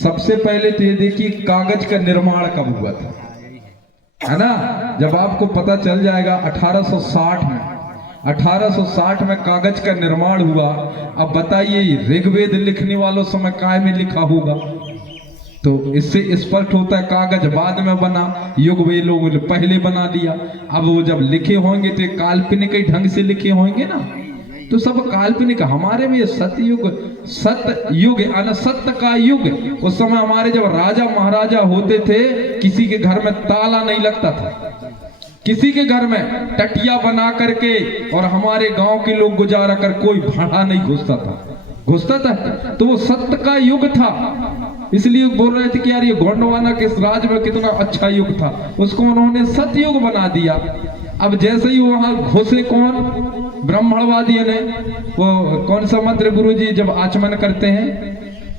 सबसे पहले तो ये देखिए कागज का निर्माण कब हुआ था, है ना। जब आपको पता चल जाएगा 1860 में कागज का निर्माण हुआ। अब बताइए ऋग्वेद लिखने वालों समय काय में लिखा होगा, तो इससे स्पष्ट होता है कागज बाद में बना, युग वे लोग पहले बना दिया। अब वो जब लिखे होंगे तो काल्पनिक ढंग से लिखे होंगे ना, तो सब काल्पनिक। हमारे में सतयुग सत्य का युग। उस समय हमारे जब राजा महाराजा होते थे, किसी के घर में ताला नहीं लगता था, किसी के घर में टटिया बना करके, और हमारे गांव के लोग गुजारा कर कोई भाड़ा नहीं घुसता था। तो वो सत्य का युग था। इसलिए बोल रहे थे कि यार ये गोंडवाना के राज में कितना अच्छा युग था, उसको उन्होंने सतयुग बना दिया। अब जैसे ही वहां घुसे कौन, ब्राह्मणवादियों ने, वो कौन सा मंत्र गुरुजी जब आचमन करते हैं,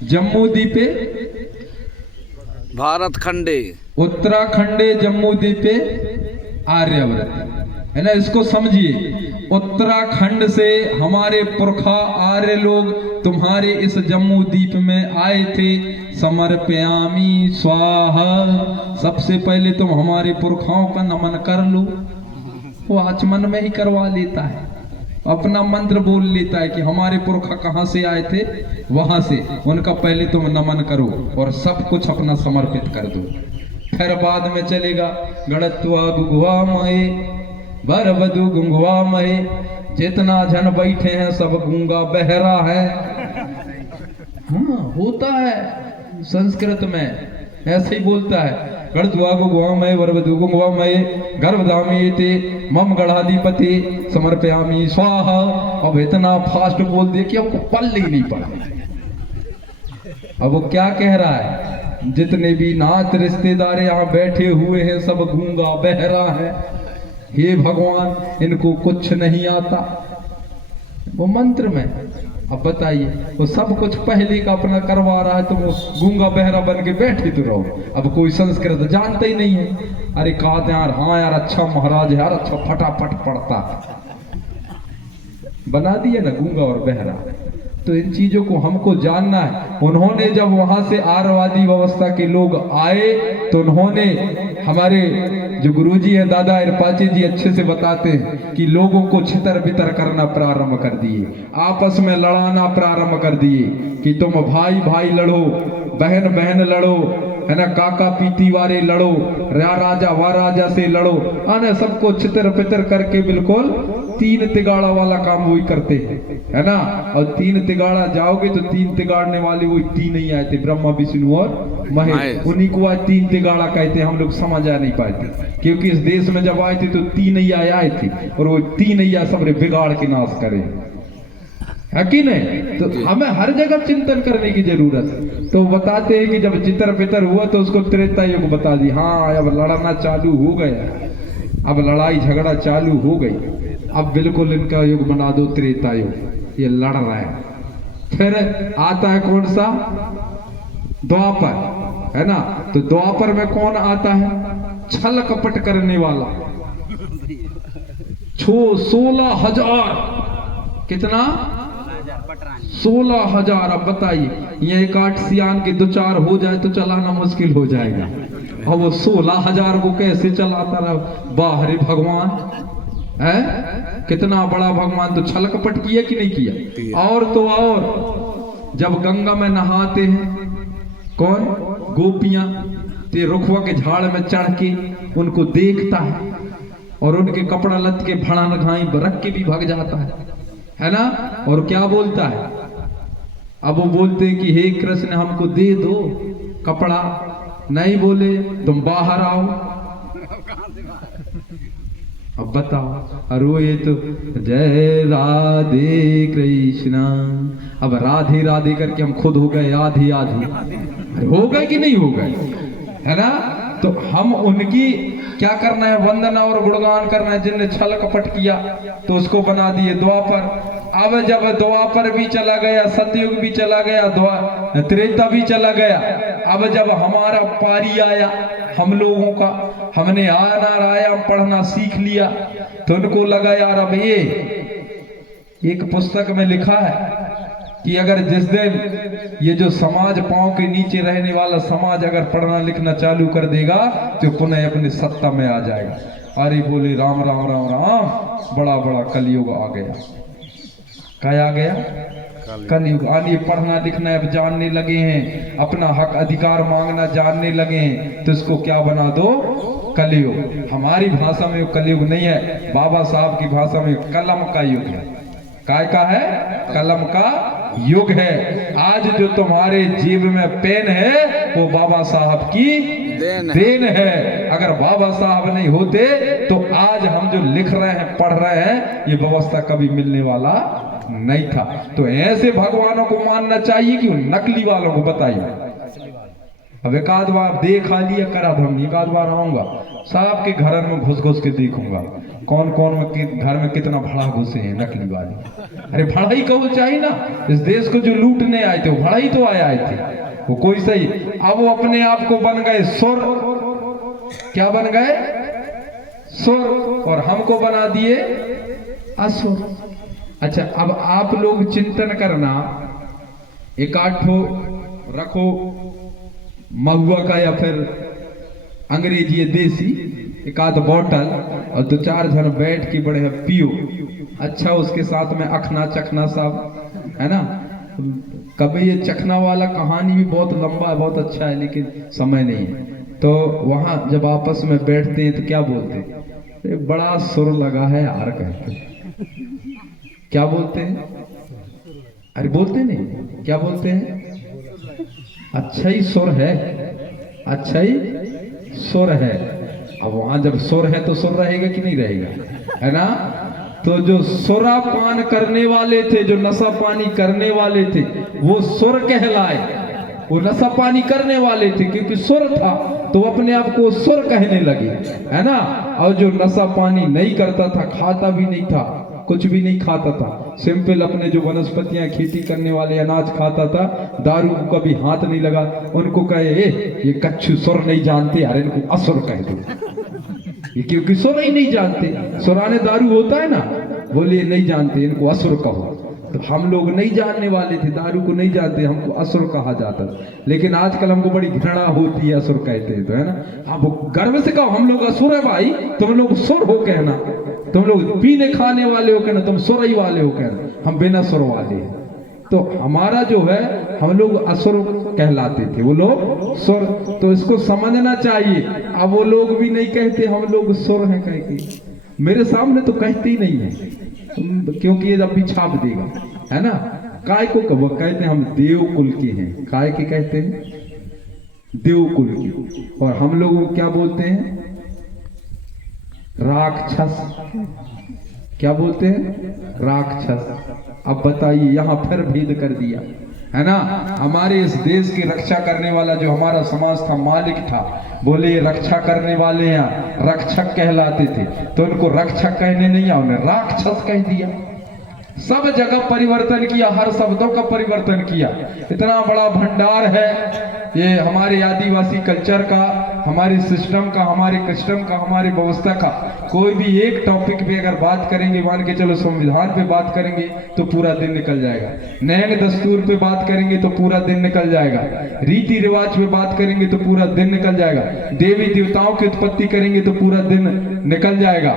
जम्मू द्वीपे भारत खंडे उत्तराखंडे जम्मू द्वीपे आर्यव्रत, है ना। इसको समझिए, उत्तराखंड से हमारे पुरखा आर्य लोग तुम्हारे इस जम्मू द्वीप में आए थे। समर्पयामी स्वाहा, सबसे पहले तुम हमारे पुरखाओं का नमन कर लो। वो आचमन में ही करवा लेता है, अपना मंत्र बोल लेता है कि हमारे पुरखा कहाँ से आए थे, वहां से उनका पहले तुम नमन करो और सब कुछ अपना समर्पित कर दो। फिर बाद में चलेगा गणत्वा गुगुआ मए बर बधु गुंगुआ मए, जितना जन बैठे हैं सब गूंगा बहरा है। हाँ होता है, संस्कृत में ऐसे ही बोलता है, गणत्वा गुगुआ मए बर बधु गुंगुआ मए गर्भधामेते मम गणाधिपति समर्पयामी स्वाहा। अब इतना फास्ट बोल दे कि आपको पल्ले ही नहीं पड़ा। अब वो क्या कह रहा है, जितने भी नात रिश्तेदार यहाँ बैठे हुए हैं सब गूंगा बहरा है। हे भगवान इनको कुछ नहीं आता, वो मंत्र में। अब बताइए, वो सब कुछ पहले का अपना करवा रहा है, तो वो गूंगा बहरा बन के बैठे तो रहो। अब कोई संस्कृत जानता ही नहीं है। अरे कहा यार, हाँ यार अच्छा महाराज यार, अच्छा फटाफट पढ़ता, बना दिया ना गूंगा और बहरा। तो इन चीजों को हमको जानना है। उन्होंने जब वहां से आर्यवादी व्यवस्था के लोग आए, तो उन्होंने, हमारे जो गुरुजी हैं दादा इरपाचे जी अच्छे से बताते हैं कि लोगों को छितर बितर करना प्रारंभ कर दिए, आपस में लड़ाना प्रारंभ कर दिए कि तुम भाई भाई लड़ो, बहन बहन लड़ो, है ना, काका पीती वाले लड़ो, राजा व राजा से लड़ो, आने सबको छितर पितर करके बिल्कुल तीन तिगाड़ा वाला काम वही करते हैं, है ना। और तीन तिगाड़ा जाओगे तो तीन तिगाड़ने वाले वही तीन ही आए थे, ब्रह्मा विष्णु और महेश। उन्हीं को आज तीन तिगाड़ा कहते हैं। हम लोग समझ आ नहीं पाते, क्योंकि इस देश में जब आए थे तो तीन ही आए थे, और वो तीन ही सबरे बिगाड़ के नाश करे, है कि नहीं। तो हमें हर जगह चिंतन करने की जरूरत है। तो बताते हैं कि जब चितर पितर हुआ तो उसको त्रेता युग बता दी। हाँ अब लड़ना चालू हो गया, अब लड़ाई झगड़ा चालू हो गई, अब बिल्कुल इनका युग बना दो त्रेता युग, ये लड़ रहा है। फिर आता है कौन सा, द्वापर, है ना। तो द्वापर में कौन आता है, छल कपट करने वाला। 16,000, कितना, 16,000। अब बताइए, ये एक 8 सियान के 2-4 हो जाए तो चलाना मुश्किल हो जाएगा, और वो 16,000 को कैसे चलाता रहा। बाहरी भगवान है, कितना बड़ा भगवान। तो छल कपट किया कि नहीं किया। और तो और जब गंगा में नहाते हैं कौन, गोपियां, ते रुखवा के झाड़ में चढ़ के उनको देखता है, और उनके कपड़ा लत के भड़ान घाई रख के भी भाग जाता है ना। और क्या बोलता है, अब वो बोलते हैं कि हे कृष्ण हमको दे दो कपड़ा, नहीं बोले तुम बाहर आओ। अब बताओ, रोए तो जय राधे कृष्णा। अब राधे राधे करके हम खुद हो गए आधी आधी, हो गए कि नहीं हो गए, है ना। तो हम उनकी क्या करना है, वंदना और गुणगान करना है। जिनने छल कपट किया तो उसको बना दिए द्वापर। अब जब द्वापर भी चला गया, सतयुग भी चला गया, त्रेता भी चला गया, अब जब हमारा पारी आया, हम लोगों का, हमने आयाम पढ़ना सीख लिया, तो उनको लगा यार अब ये एक पुस्तक में लिखा है कि अगर जिस दिन ये जो समाज पांव के नीचे रहने वाला समाज अगर पढ़ना लिखना चालू कर देगा तो पुनः अपनी सत्ता में आ जाएगा। अरे बोले राम राम राम राम, बड़ा बड़ा कलयुग आ गया। क्या आ गया? कलयुग। आने पढ़ना लिखना अब जानने लगे हैं, अपना हक अधिकार मांगना जानने लगे हैं, तो इसको क्या बना दो? कलयुग। हमारी भाषा में कलयुग नहीं है, बाबा साहब की भाषा में कलम का युग है। काय का है? कलम का युग है। आज जो तुम्हारे जेब में पेन है वो बाबा साहब की देन है। अगर बाबा साहब नहीं होते तो आज हम जो लिख रहे हैं पढ़ रहे हैं ये व्यवस्था कभी मिलने वाला नहीं था। तो ऐसे भगवानों को मानना चाहिए कि नकली वालों को बताइए। अब एक आध बार देखा लिया करा धम, एक आध बार आऊंगा साहब के घर में घुस घुस के देखूंगा कौन कौन में घर में कितना भड़ा घुसे हैं नकली वाले। अरे भड़ा ही कहो चाहिए ना, इस देश को जो लूटने आए थे वो भड़ा ही तो आए थे, वो कोई सही। अब वो अपने आप को बन गए सुर। क्या बन गए? सुर। और हमको बना दिए असुर। अच्छा, अब आप लोग चिंतन करना, एक आठो रखो महुआ का या फिर अंग्रेजी या देसी एक आध बॉटल और दो चार जन बैठ के बड़े पियो। अच्छा, उसके साथ में अखना चखना सब है ना। कभी ये चखना वाला कहानी भी बहुत लंबा है, बहुत अच्छा है, लेकिन समय नहीं है। तो वहां जब आपस में बैठते हैं तो क्या बोलते हैं? बड़ा सुर लगा है यार कहते। क्या बोलते हैं? अरे बोलते नहीं, क्या बोलते हैं? अच्छा ही सुर है, अच्छा ही सुर है। अब वहां जब सुर है तो सुर रहेगा कि नहीं रहेगा, है ना। तो जो सुरा पान करने वाले थे, जो नशा पानी करने वाले थे, वो सुर कहलाए। वो नशा पानी करने वाले थे क्योंकि सुर था तो अपने आप को सुर कहने लगे, है ना। और जो नशा पानी नहीं करता था, खाता भी नहीं था, कुछ भी नहीं खाता था, सिंपल अपने जो वनस्पतियां खेती करने वाले अनाज खाता था, दारू को कभी हाथ नहीं लगा, उनको कहे ये कच्छु सुर नहीं जानते, अरे इनको असुर कह दो, ये क्योंकि सुर ही नहीं जानते। सुराने दारू होता है ना, बोले नहीं जानते, इनको असुर कहो। तो हम लोग नहीं जानने वाले थे, दारू को नहीं जानते, हमको असुर कहा जाता। लेकिन आजकल हमको बड़ी घृणा होती है असुर कहते हैं तो, है ना। अब गर्व से कहो हम लोग असुर है भाई, तुम लोग सुर हो कहना, तुम लोग पीने खाने वाले हो कहना, तुम सुरई वाले हो कहना, हम बिना सुर वाले हैं। तो हमारा जो है हम लोग असुर कहलाते थे, वो लोग सुर। तो इसको समझना चाहिए। अब वो लोग भी नहीं कहते हम लोग सुर हैं कह के, मेरे सामने तो कहते ही नहीं है, क्योंकि ये अब भी छाप देगा, है ना। काय को कहते हैं हम देव कुल के हैं, काय के कहते हैं देव कुल के। और हम लोग क्या बोलते हैं? राक्षस। क्या बोलते हैं? राक्षस। अब बताइए, यहां फिर भेद कर दिया, है ना। हमारे इस देश की रक्षा करने वाला जो हमारा समाज था, मालिक था, बोले रक्षा करने वाले हैं, रक्षक कहलाते थे, तो उनको रक्षक कहने नहीं आया, उन्हें राक्षस कह दिया। सब जगह परिवर्तन किया, हर शब्दों का परिवर्तन किया। इतना बड़ा भंडार है ये हमारे आदिवासी कल्चर का, हमारे सिस्टम का, हमारे कस्टम का, हमारी व्यवस्था का। कोई भी एक टॉपिक पे अगर बात करेंगे, मान के चलो संविधान पे बात करेंगे तो पूरा दिन निकल जाएगा, नैन दस्तूर पे बात करेंगे तो पूरा दिन निकल जाएगा, रीति रिवाज पे बात करेंगे तो पूरा दिन निकल जाएगा, देवी देवताओं की उत्पत्ति करेंगे तो पूरा दिन निकल जाएगा,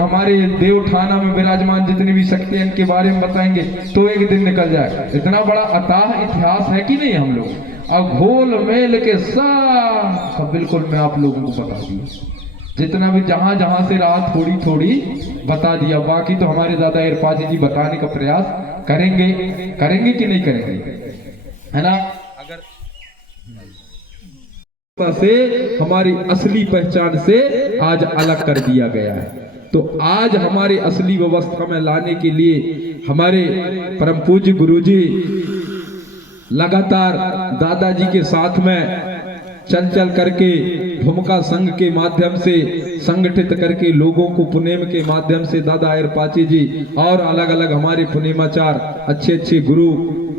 हमारे देवठाना में विराजमान जितने भी शक्ति हैं इनके बारे में बताएंगे तो एक दिन निकल जाएगा। इतना बड़ा अथाह इतिहास है कि नहीं हम लोग। अब घोल मेल के सब बिल्कुल मैं आप लोगों को बता दिया, जितना भी जहां जहां से रहा थोड़ी थोड़ी बता दिया। बाकी तो हमारे दादा इरपाजी जी बताने का प्रयास करेंगे, करेंगे कि नहीं करेंगे, है ना। अगर से हमारी असली पहचान से आज अलग कर दिया गया है, तो आज हमारे असली व्यवस्था में लाने के लिए हमारे परम पूज्य गुरुजी लगातार दादाजी के साथ में चल चल करके भूमिका संघ के माध्यम से संगठित करके लोगों को पुनेम के माध्यम से दादा इरपाची जी और अलग अलग हमारे पुनेमाचार अच्छे अच्छे गुरु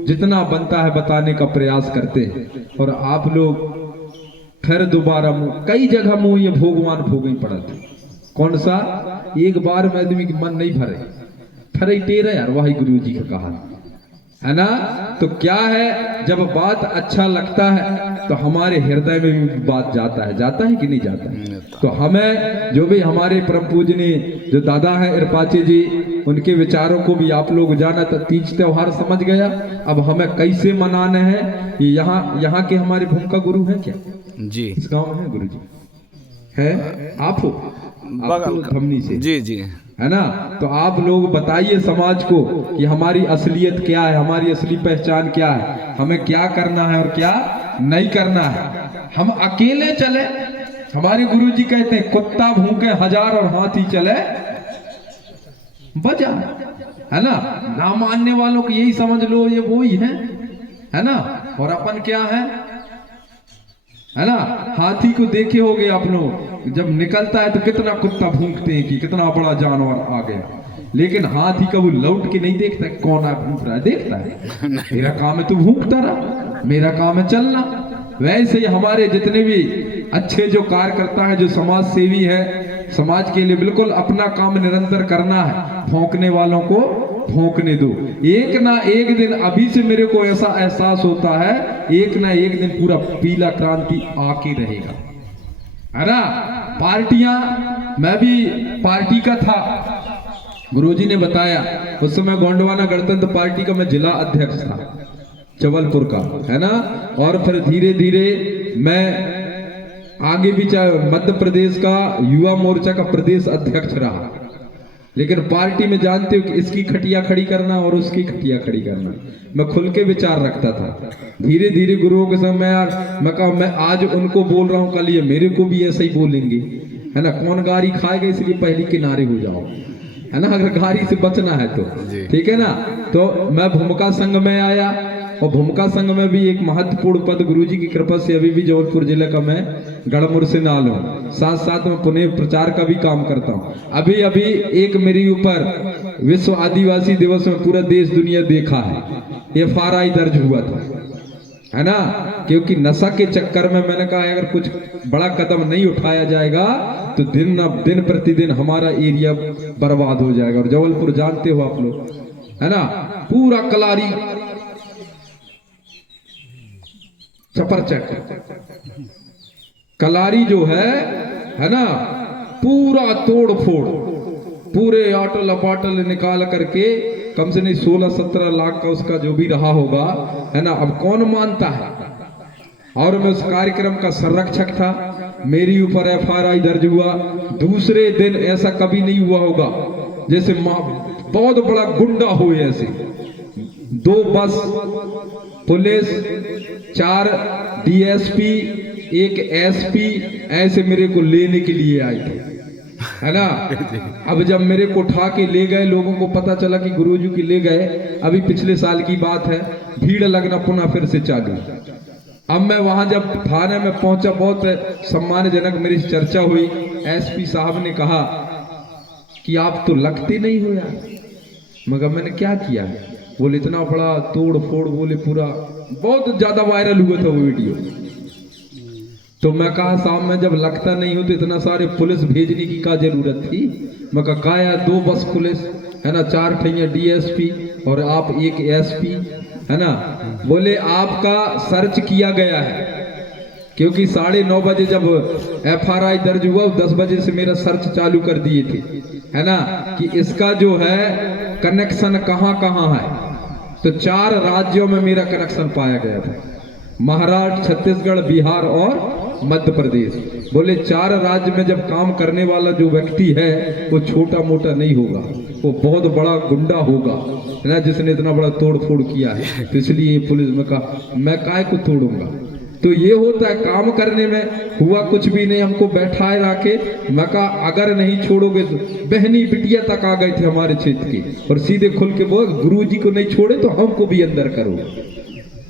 जितना बनता है बताने का प्रयास करते हैं। और आप लोग फिर दोबारा कई जगह मुंह ये भोगवान भोग ही पड़ा था। कौन सा? एक बार में आदमी के मन नहीं भरे, फिर टेरा यार वाहि गुरु जी का कहा, है ना। तो क्या है, जब बात अच्छा लगता है तो हमारे हृदय में भी बात जाता है कि नहीं जाता है। तो हमें जो भी हमारे परम पूजनीय जो दादा हैं इरपाचे जी, उनके विचारों को भी आप लोग जाना। तो तीज त्योहार समझ गया, अब हमें कैसे मनाने हैं। ये यहाँ के हमारे भूमिका गुरु हैं क्या जी, इस गांव में? गुरु जी है, आप हो बगल तो धमनी से, जी जी, है ना। तो आप लोग बताइए समाज को कि हमारी असलियत क्या है, हमारी असली पहचान क्या है, हमें क्या करना है और क्या नहीं करना है। हम अकेले चले, हमारे गुरुजी कहते हैं कुत्ता भूखे हजार और हाथी चले बजा, है ना मानने वालों को यही समझ लो ये वो ही है ना। और अपन क्या है ना, हाथी को देखे होगे आप लोग, जब निकलता है तो कितना कुत्ता भूखते हैं कि कितना बड़ा जानवर आ गया, लेकिन हाथी का वो लौट के नहीं देखता कौन भूख रहा है, देखता है मेरा काम है तू भूखता रहा, मेरा काम है चलना। वैसे ही हमारे जितने भी अच्छे जो कार्यकर्ता है, जो समाज सेवी है, समाज के लिए बिल्कुल अपना काम निरंतर करना है, भौंकने वालों को भौंकने दो। एक ना एक दिन, अभी से मेरे को ऐसा एहसास होता है, एक ना एक दिन पूरा पीला क्रांति आके रहेगा, है ना। पार्टियां, मैं भी पार्टी का था, गुरुजी ने बताया उस समय गोंडवाना गणतंत्र पार्टी का मैं जिला अध्यक्ष था जबलपुर का, है ना। और फिर धीरे धीरे मैं आगे भी मध्य प्रदेश का युवा मोर्चा का प्रदेश अध्यक्ष रहा। लेकिन पार्टी में जानते हो कि इसकी खटिया खड़ी करना और उसकी खटिया खड़ी करना, मैं खुल के विचार रखता था। धीरे धीरे गुरुओं के समय यार मैं कहा मैं आज उनको बोल रहा हूँ, कल ये मेरे को भी ऐसा ही बोलेंगे, है ना। कौन गाड़ी खाएगा, इसलिए पहले किनारे हो जाओ, है ना, अगर गाड़ी से बचना है तो, ठीक है ना। तो मैं भूमिका संघ में आया, और भूमिका संघ में भी एक महत्वपूर्ण पद गुरुजी की कृपा से अभी भी जबलपुर जिले का मैं गढ़मुर से नाल हूँ। साथ साथ में पुणे प्रचार का भी काम करता हूँ। अभी अभी एक मेरे ऊपर विश्व आदिवासी दिवस में पूरा देश दुनिया देखा है, FRI दर्ज हुआ था, है ना। क्योंकि नशा के चक्कर में मैंने कहा अगर कुछ बड़ा कदम नहीं उठाया जाएगा तो दिन प्रतिदिन हमारा एरिया बर्बाद हो जाएगा। और जबलपुर जानते हो आप लोग, है ना, पूरा कलारी चपरचक कलारी जो है ना, पूरा तोड़ फोड़, पूरे आटल अपाटल निकाल करके कम से नहीं 16-17 लाख का उसका जो भी रहा होगा, है ना। अब कौन मानता है। और मैं उस कार्यक्रम का संरक्षक था, मेरी ऊपर FRI दर्ज हुआ। दूसरे दिन ऐसा कभी नहीं हुआ होगा जैसे बहुत बड़ा गुंडा हो, ऐसे 2 बस पुलिस, 4 DSP, 1 SP ऐसे मेरे को लेने के लिए आए थे, है ना। अब जब मेरे को उठा के ले गए, लोगों को पता चला कि गुरुजी की ले गए, अभी पिछले साल की बात है, भीड़ लगना पुनः फिर से चालू। अब मैं वहां जब थाने में पहुंचा, बहुत सम्मानजनक मेरी चर्चा हुई। SP साहब ने कहा कि आप तो लगते नहीं हो यार। मगर मैंने क्या किया, बोले इतना बड़ा तोड़ फोड़, बोले पूरा बहुत ज्यादा वायरल हुआ था वो वीडियो। तो मैं कहा साहब मैं जब लगता नहीं हो तो इतना सारे पुलिस भेजने की क्या जरूरत थी। मैं कहा यार 2 बस पुलिस, है ना, 4 ठैया DSP और आप 1 SP, है ना। बोले आपका सर्च किया गया है, क्योंकि 9:30 बजे जब FRI दर्ज हुआ, 10 बजे से मेरा सर्च चालू कर दिए थे, है ना, कि इसका जो है कनेक्शन कहाँ कहाँ है। तो 4 राज्यों में मेरा कनेक्शन पाया गया था, महाराष्ट्र, छत्तीसगढ़, बिहार और मध्य प्रदेश। बोले 4 राज्य में जब काम करने वाला जो व्यक्ति है वो छोटा मोटा नहीं होगा, वो बहुत बड़ा गुंडा होगा, है ना, जिसने इतना बड़ा तोड़ फोड़ किया है। तो इसलिए पुलिस में कहा मैं काय को तोड़ूंगा। तो ये होता है काम करने में, हुआ कुछ भी नहीं, हमको बैठाए रखे। मैं कहा अगर नहीं छोड़ोगे तो बहनी बिटिया तक आ गए थे हमारे क्षेत्र के, और सीधे खुल के बोल गुरुजी को नहीं छोड़े तो हमको भी अंदर करो।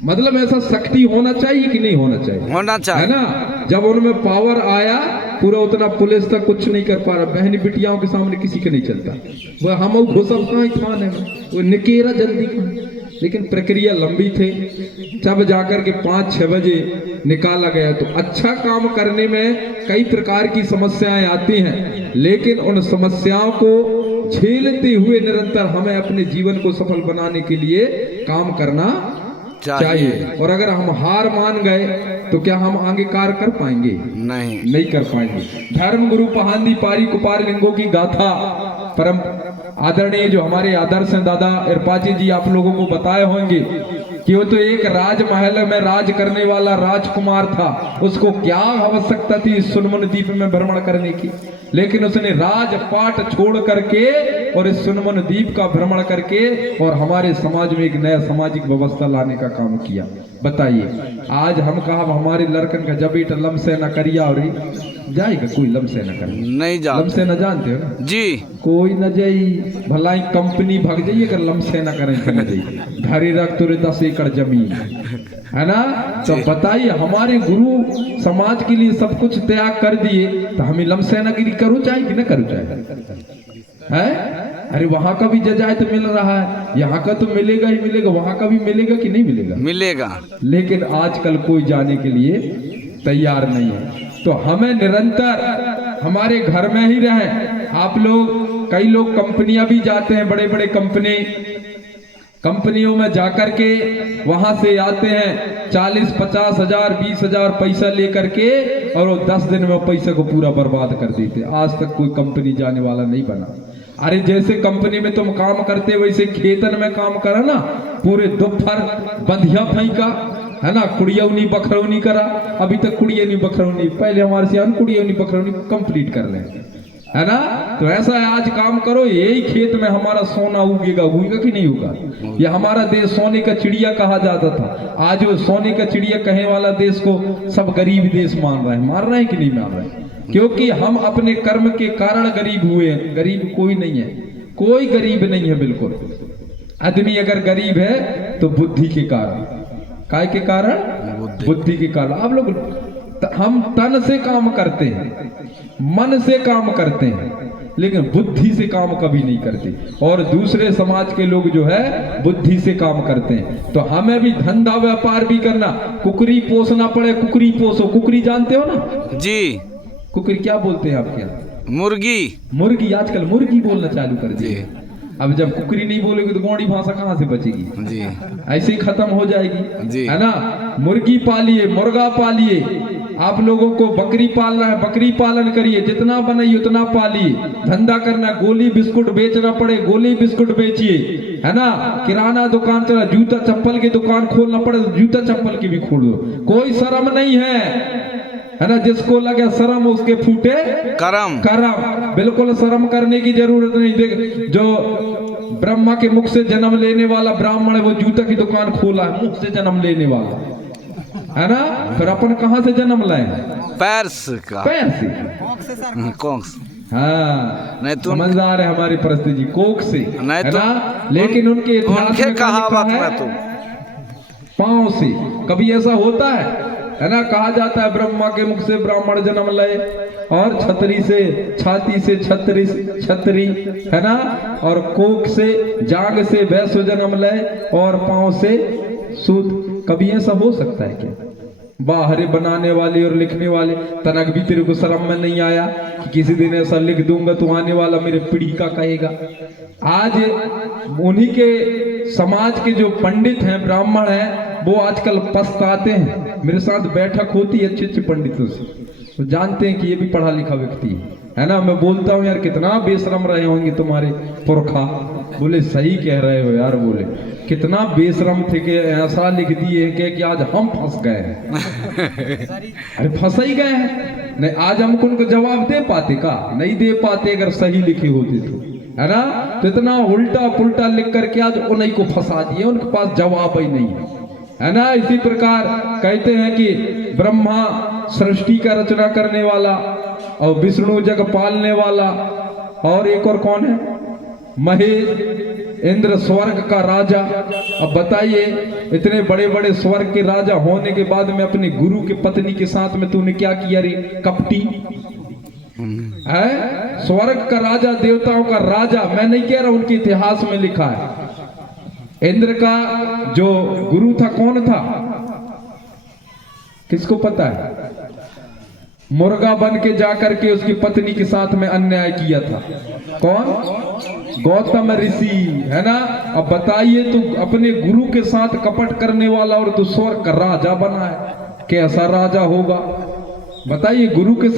मतलब ऐसा शक्ति होना चाहिए कि नहीं होना चाहिए, होना चाहिए, है ना। जब उनमें पावर आया पूरा, उतना पुलिस तक कुछ नहीं कर पा रहा, बहनी बिटियाओं के सामने किसी का नहीं चलता। वो हम घुसल कहाँ थाने में, वो निकेरा जल्दी कहाँ। लेकिन प्रक्रिया लंबी थी, तब जाकर के 5-6 बजे निकाला गया। तो अच्छा काम करने में कई प्रकार की समस्याएं आती हैं, लेकिन उन समस्याओं को झेलते हुए निरंतर हमें अपने जीवन को सफल बनाने के लिए काम करना चाहिए। और अगर हम हार मान गए तो क्या हम आगे कार्य कर पाएंगे? नहीं कर पाएंगे। धर्म गुरु पहांदी पारी कुपार लिंगों की गाथा परम आदरणीय जो हमारे आदर्श हैं दादा इरपाची जी आप लोगों को बताए होंगे कि वो तो एक राजमहल में राज करने वाला राजकुमार था, उसको क्या आवश्यकता थी सुनमुन द्वीप में भ्रमण करने की, लेकिन उसने राजपाट छोड़ करके और इस सुनमुन द्वीप का भ्रमण करके और हमारे समाज में एक नया सामाजिक व्यवस्था लाने का काम किया। बताइए आज हम कहा हमारे लड़कन का जब इट लम से न करिया और जाएगा कोई लम से न कर नहीं जानते, लम से न जानते हो ना जी, कोई न जाई भलाई कंपनी भाग जाइए अगर लम से न करें तो न जाइए धरी रख तुरे 10 एकड़ जमीन है ना। तो बताइए हमारे गुरु समाज के लिए सब कुछ त्याग कर दिए तो हमें लम सेनागिरी करूँ चाहे कि न करूँ चाहे है? अरे वहां का भी जजायत मिल रहा है, यहाँ का तो मिलेगा ही मिलेगा, वहां का भी मिलेगा कि नहीं मिलेगा? मिलेगा। लेकिन आजकल कोई जाने के लिए तैयार नहीं है। तो हमें निरंतर हमारे घर में ही रहें। आप लोग कई लोग कंपनियां भी जाते हैं, बड़े बड़े कंपनियों में जाकर के वहां से आते हैं 40-50 हजार 20 हजार पैसा लेकर के और वो 10 दिन में पैसे को पूरा बर्बाद कर देते। आज तक कोई कंपनी जाने वाला नहीं बना। अरे जैसे कंपनी में तुम काम करते वैसे खेतन में काम करा ना, पूरे दोपहर बंधिया फेंका है ना, कुड़ियौनी बखरौनी करा। अभी तक कुड़ियौनी बखरौनी, पहले हमारे से कुड़ियौनी बखरौनी कंप्लीट कर रहे हैं है ना। तो ऐसा है आज काम करो, यही खेत में हमारा सोना उगेगा कि नहीं होगा। ये हमारा देश सोने का चिड़िया कहा जाता था, आज वो सोने का चिड़िया कहने वाला देश को सब गरीब देश मान रहे हैं कि नहीं मान रहे हैं? क्योंकि हम अपने कर्म के कारण गरीब हुए हैं। गरीब कोई नहीं है, कोई गरीब नहीं है बिल्कुल। आदमी अगर गरीब है तो बुद्धि के कारण, काय के कारण? बुद्धि के कारण। आप लोग हम तन से काम करते हैं, मन से काम करते हैं, लेकिन बुद्धि से काम कभी नहीं करते। और दूसरे समाज के लोग जो है बुद्धि से काम करते हैं। तो हमें भी धंधा व्यापार भी करना, कुकरी पोसना पड़े कुकरी पोसो। कुकरी जानते हो ना जी? कुकरी क्या बोलते हैं आपके यहाँ? मुर्गी। आजकल मुर्गी बोलना चालू कर दिए। अब जब कुकरी नहीं बोलेगी तो गौड़ी भाषा कहाँ से बचेगी जी? ऐसे ही खत्म हो जाएगी जी, है ना। मुर्गी पालिए, मुर्गा पालिए। आप लोगों को बकरी पालना है, बकरी पालन करिए, जितना बनाइए उतना पालिए। धंधा करना, गोली बिस्कुट बेचना पड़े गोली बिस्कुट बेचिए, है ना। किराना दुकान चला, जूता चप्पल की दुकान खोलना पड़े तो जूता चप्पल की भी खोल दो। कोई शर्म नहीं है ना। जिसको लगे शर्म उसके फूटे करम। बिल्कुल शर्म करने की जरूरत नहीं। देख जो ब्रह्मा के मुख से जन्म लेने वाला ब्राह्मण है वो जूता की दुकान खोला है, मुख से जन्म लेने वाला है ना। फिर अपन कहाँ से जन्म लाए? पैर से। हाँ नहीं तो समझदार है हमारी परिस्थिति जी, कोक से नहीं है ना। लेकिन उनके कहावत में तो पांव से कभी ऐसा होता है ना। कहा जाता है ब्रह्मा के मुख से ब्राह्मण जन्म ले, और छतरी से छाती से छतरी है ना, और कोक से जांग से वैश्य जन्म ले, और पांव से सूत। कभी ऐसा हो सकता है क्या? बाहर बनाने वाले और लिखने वाले, तनक भी तेरे को शर्म में नहीं आया कि किसी दिन ऐसा लिख दूंगा तो आने वाला मेरे पीढ़ी का कहेगा। आज उन्हीं के समाज के जो पंडित हैं, ब्राह्मण हैं, वो आजकल पछताते हैं। मेरे साथ बैठक होती है अच्छे पंडितों से, तो जानते हैं कि ये भी पढ़ा लिखा व्यक्ति है ना। मैं बोलता हूँ यार कितना बेशरम रहे होंगे तुम्हारे पुरखा। बोले सही कह रहे हो यार, बोले कितना बेशरम थे कि ऐसा लिख दिए कि आज हम फंस गए हैं। अरे फंस ही गए हैं नहीं, आज हम उनको जवाब दे पाते का? नहीं दे पाते अगर सही लिखे होते तो, है ना। तो इतना उल्टा पुल्टा लिख करके आज उन्हीं को फंसा दिए, उनके पास जवाब ही नहीं है ना। इसी प्रकार कहते हैं कि ब्रह्मा सृष्टि का रचना करने वाला, और विष्णु जग पालने वाला, और एक और कौन है? महेश, इंद्र स्वर्ग का राजा। अब बताइए इतने बड़े बड़े स्वर्ग के राजा होने के बाद में अपने गुरु के पत्नी के साथ में तूने क्या किया रे कपटी? है स्वर्ग का राजा, देवताओं का राजा। मैं नहीं कह रहा, उनके इतिहास में लिखा है। इंद्र का जो गुरु था कौन था? किसको पता है? मुर्गा बन के जाकर के उसकी पत्नी के साथ में अन्याय किया था। कौन? गौतम ऋषि, है ना। अब बताइए तो अपने गुरु के साथ कपट करने वाला और तो स्वर्ग का राजा बना है, कैसा राजा होगा बताइए। गुरु के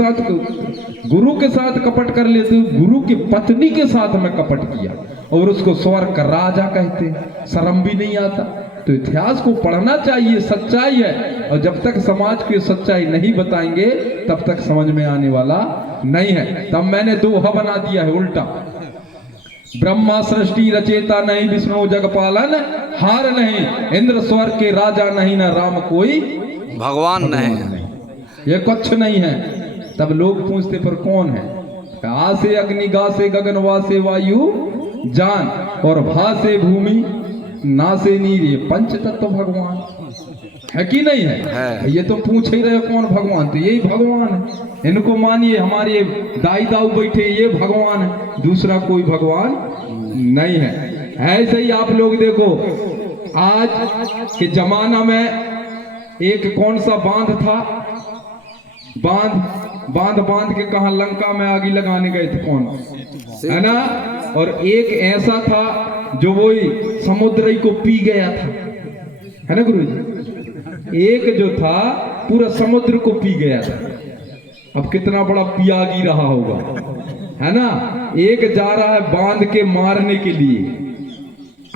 साथ कपट कर लेते, गुरु की पत्नी के साथ में कपट किया और उसको स्वर्ग का राजा कहते, शर्म भी नहीं आता। तो इतिहास को पढ़ना चाहिए, सच्चाई है, और जब तक समाज को सच्चाई नहीं बताएंगे तब तक समझ में आने वाला नहीं है। तब मैंने दोहा बना दिया है उल्टा, ब्रह्मा सृष्टि रचेता नहीं, विष्णु जग पालन हार नहीं, इंद्र स्वर्ग के राजा नहीं, ना राम कोई भगवान नहीं, ये कुछ नहीं है। तब लोग पूछते पर कौन है? आ से अग्नि, गा से गगन, वा से वायु जान, और भा से भूमि, ना से नीर, ये पंच तत्व भगवान है कि नहीं है? ये तो पूछ ही रहे कौन भगवान, तो यही भगवान है। इनको मानिए, हमारे दाई दाऊ बैठे ये भगवान है, दूसरा कोई भगवान नहीं है। ऐसे ही आप लोग देखो, आज के जमाना में एक कौन सा बांध था, बांध के कहा लंका में आग लगाने गए थे, कौन है ना। और एक ऐसा था जो वही समुद्र को पी गया था, है ना गुरु जी। एक जो था पूरा समुद्र को पी गया था, अब कितना बड़ा पियागी रहा होगा, है ना। एक जा रहा है बांध के मारने के लिए,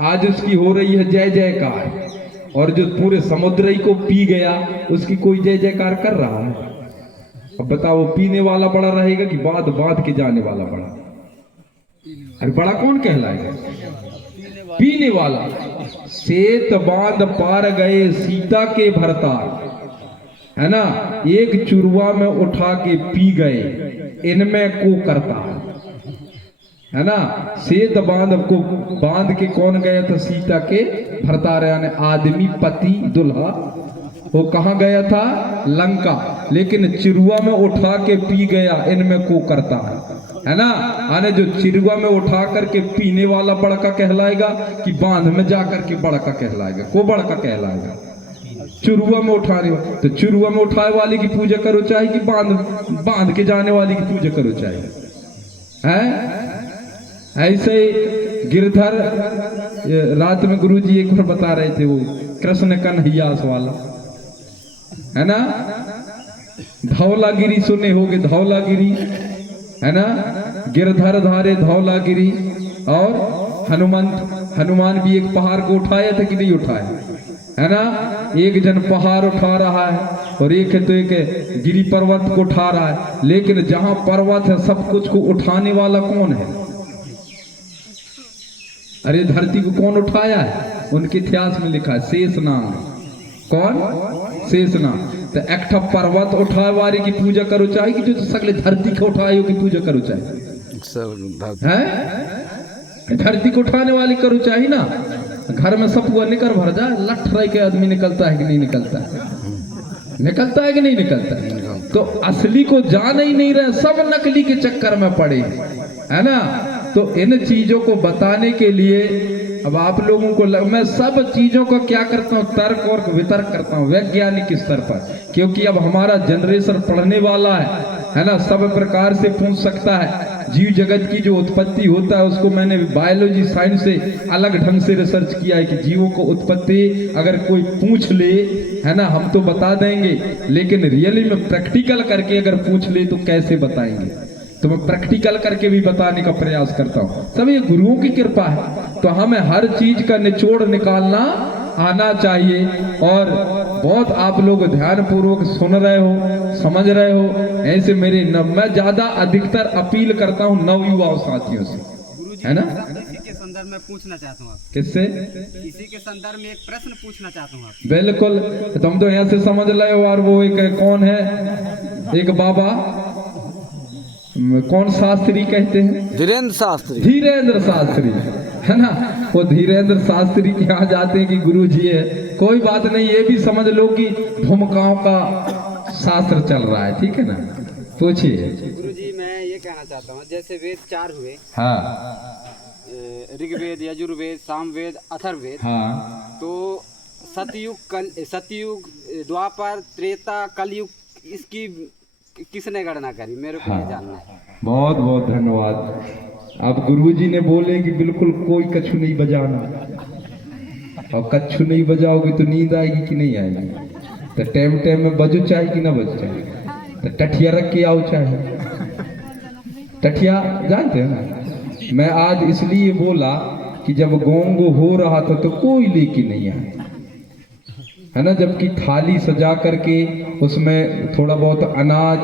आज उसकी हो रही है जय जयकार, और जो पूरे समुद्र को पी गया उसकी कोई जय जयकार कर रहा है। अब बताओ, पीने वाला बड़ा रहेगा कि बांध के जाने वाला बड़ा? अरे बड़ा कौन कहलाएगा? पीने वाला। सेत बांध पार गए सीता के भरतार, है ना, एक चुरुआ में उठा के पी गए, इनमें को करता है ना। सेत बांध के कौन गया था? सीता के भरतार, यानी आदमी, पति, दुल्हा। वो कहाँ गया था? लंका। लेकिन चिरुआ में उठा के पी गया, इनमें को करता है ना। आने जो चिरुआ में उठा करके पीने वाला बड़का कहलाएगा कि बांध में जाकर के बड़का कहलाएगा? को बड़का कहलाएगा? चिरुआ में उठाने वाला। तो चिरुआ में उठाए वाले की पूजा करो चाहे कि बांध के जाने वाली की पूजा करो चाहे, है। ऐसे गिरधर, रात में गुरुजी एक बार बता रहे थे, वो कृष्ण कन्हैयास वाला, है ना। धौलागिरी सुने होगे, धौलागिरी, है ना। गिरधर धारे धौलागिरी। और हनुमान भी एक पहाड़ को उठाया था कि नहीं उठाया, है ना। एक जन पहाड़ उठा रहा है और एक है तो एक गिरी पर्वत को उठा रहा है, लेकिन जहां पर्वत है सब कुछ को उठाने वाला कौन है? अरे धरती को कौन उठाया है? उनके इतिहास में लिखा है शेषनाग। कौन? शेषनाग। तो एक पर्वत उठाए वाले की पूजा करो चाहे कि जो सगले धरती को उठाए की पूजा करो चाहे, है। धरती को उठाने वाली करो चाहे ना। घर में सब हुआ निकर भर जाए, लठ रह के आदमी निकलता है कि नहीं निकलता है? निकलता है कि नहीं निकलता है? तो असली को जान ही नहीं रहे, सब नकली के चक्कर में पड़े, है ना। तो इन चीजों को बताने के लिए अब आप लोगों को मैं सब चीजों का क्या करता हूँ, तर्क और वितर्क करता हूँ वैज्ञानिक स्तर पर, क्योंकि अब हमारा जनरेशन पढ़ने वाला है ना। सब प्रकार से पूछ सकता है। जीव जगत की जो उत्पत्ति होता है उसको मैंने बायोलॉजी साइंस से अलग ढंग से रिसर्च किया है कि जीवों को उत्पत्ति अगर कोई पूछ ले, है ना, हम तो बता देंगे, लेकिन रियली में प्रैक्टिकल करके अगर पूछ ले तो कैसे बताएंगे। तो मैं प्रैक्टिकल करके भी बताने का प्रयास करता हूँ। सब ये गुरुओं की कृपा है, तो हमें हर चीज का निचोड़ निकालना आना चाहिए। और बहुत आप लोग ध्यान पूर्वक सुन रहे हो, समझ रहे हो। ऐसे मेरे मैं ज्यादा अधिकतर अपील करता हूँ नवयुवा साथियों से, है ना। इसी के संदर्भ में पूछना चाहता हूँ। किससे? इसी के संदर्भ में एक प्रश्न पूछना चाहता हूँ। बिल्कुल, तुम तो यहाँ से समझ रहे हो। और वो एक कौन है, एक बाबा, कौन शास्त्री कहते हैं? धीरेन्द्र शास्त्री। धीरेन्द्र शास्त्री, है ना। वो धीरेन्द्र शास्त्री के यहाँ जाते हैं कि गुरु जी है, कोई बात नहीं, ये भी समझ लो कि भूमिकाओं का शास्त्र चल रहा है, ठीक है ना। पूछिए। गुरु जी मैं ये कहना चाहता हूँ, जैसे वेद 4 हुए, हाँ, ऋग्वेद, यजुर्वेद, सामवेद, अथर्ववेद, हाँ, तो सतयुग, द्वापर, त्रेता, कलयुग, इसकी किसने गणना करी, मेरे को ये जानना है। बहुत बहुत धन्यवाद। अब गुरुजी ने बोले कि बिल्कुल कोई कछु नहीं बजाना, और कछु नहीं बजाओगे तो नींद आएगी कि नहीं आएगी? तो टाइम टाइम में बजो चाहे कि ना बजो चाहे, तो टठिया रख के आओ चाहे। टठिया जानते हैं ना? मैं आज इसलिए बोला कि जब गोंगो हो रहा था तो कोई लेके नहीं आया, है ना, जबकि थाली सजा करके उसमें थोड़ा बहुत अनाज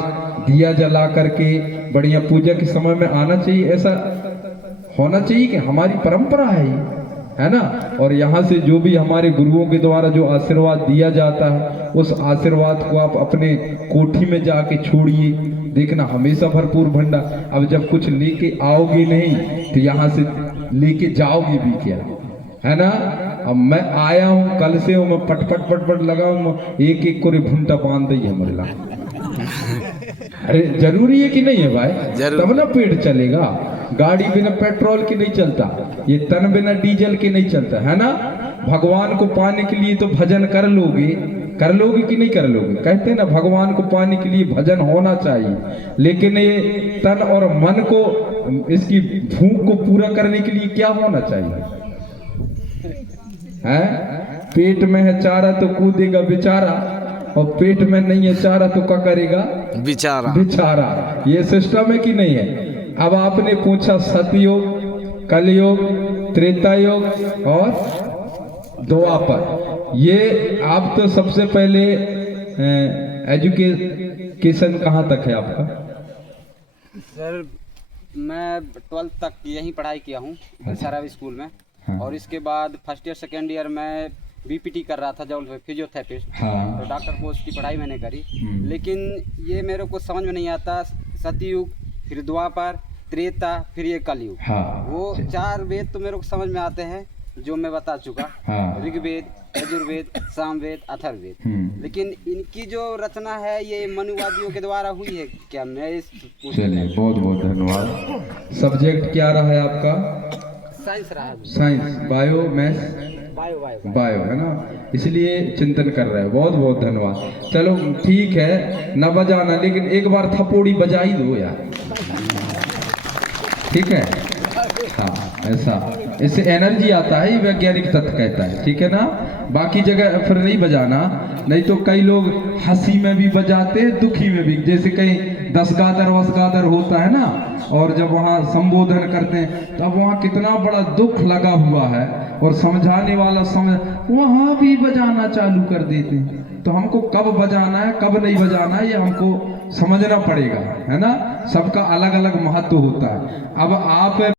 दिया जला करके बढ़िया पूजा के समय में आना चाहिए। ऐसा होना चाहिए कि हमारी परंपरा है ये, है ना। और यहाँ से जो भी हमारे गुरुओं के द्वारा जो आशीर्वाद दिया जाता है, उस आशीर्वाद को आप अपने कोठी में जाके छोड़िए, देखना हमेशा भरपूर भंडार। अब जब कुछ लेके आओगे नहीं तो यहाँ से लेके जाओगे भी क्या, है ना। अब मैं आया हूँ कल से हूँ, मैं पटपट पटपट लगाऊंगा, एक एक को भुंटा बांध दी है मुरला। अरे जरूरी है कि नहीं है भाई? तब ना पेट चलेगा। गाड़ी बिना पेट्रोल के नहीं चलता, ये तन बिना डीजल के नहीं चलता, है ना। भगवान को पाने के लिए तो भजन कर लोगे कि नहीं कर लोगे? कहते हैं ना, भगवान को पाने के लिए भजन होना चाहिए, लेकिन ये तन और मन को, इसकी भूख को पूरा करने के लिए क्या होना चाहिए? है पेट में है चारा तो कूदेगा बेचारा, और पेट में नहीं है चारा तो क्या करेगा? बेचारा। ये सिस्टम है कि नहीं है? अब आपने पूछा सतयुग, कलयुग, त्रेता युग और द्वापर, ये आप तो सबसे पहले एजुकेशन कहाँ तक है आपका? सर मैं 12th तक यहीं पढ़ाई किया हूँ सरावी स्कूल में। हाँ। और इसके बाद फर्स्ट ईयर सेकेंड ईयर में बीपीटी कर रहा था जबलपुर, फिजियोथेरेपिस्ट। हाँ। तो डॉक्टर पोस्ट की पढ़ाई मैंने करी, लेकिन ये मेरे को समझ में नहीं आता, सतयुग, फिर द्वापर, त्रेता, फिर ये कलयुग। हाँ। वो 4 वेद तो मेरे को समझ में आते हैं जो मैं बता चुका। हाँ। ऋग्वेद, यजुर्वेद, सामवेद, अथर्ववेद। लेकिन इनकी जो रचना है ये मनुवादियों के द्वारा हुई है क्या? मैं इस चलिए, बहुत बहुत धन्यवाद। सब्जेक्ट क्या रहा है आपका? साइंस रहा है। साइंस, बायो, मैथ्स, बायो, है ना, इसलिए चिंतन कर रहे हैं। बहुत बहुत धन्यवाद। चलो ठीक है, न बजाना, लेकिन एक बार थपोड़ी बजा ही दो यार, ठीक है? हाँ, ऐसा, इससे एनर्जी आता है, ये वैज्ञानिक तथ्य कहता है, ठीक है ना। बाकी जगह फिर नहीं बजाना, नहीं तो कई लोग हंसी में भी बजाते, दुखी में भी। जैसे कहीं 10 गादर 20 गादर होता है ना, और जब वहाँ संबोधन करते हैं तब वहाँ कितना बड़ा दुख लगा हुआ है, और समझाने वाला वहाँ भी बजाना चालू कर देते हैं। तो हमको कब बजाना है कब नहीं बजाना है, ये हमको समझना पड़ेगा, है ना। सबका अलग अलग महत्व होता है। अब आप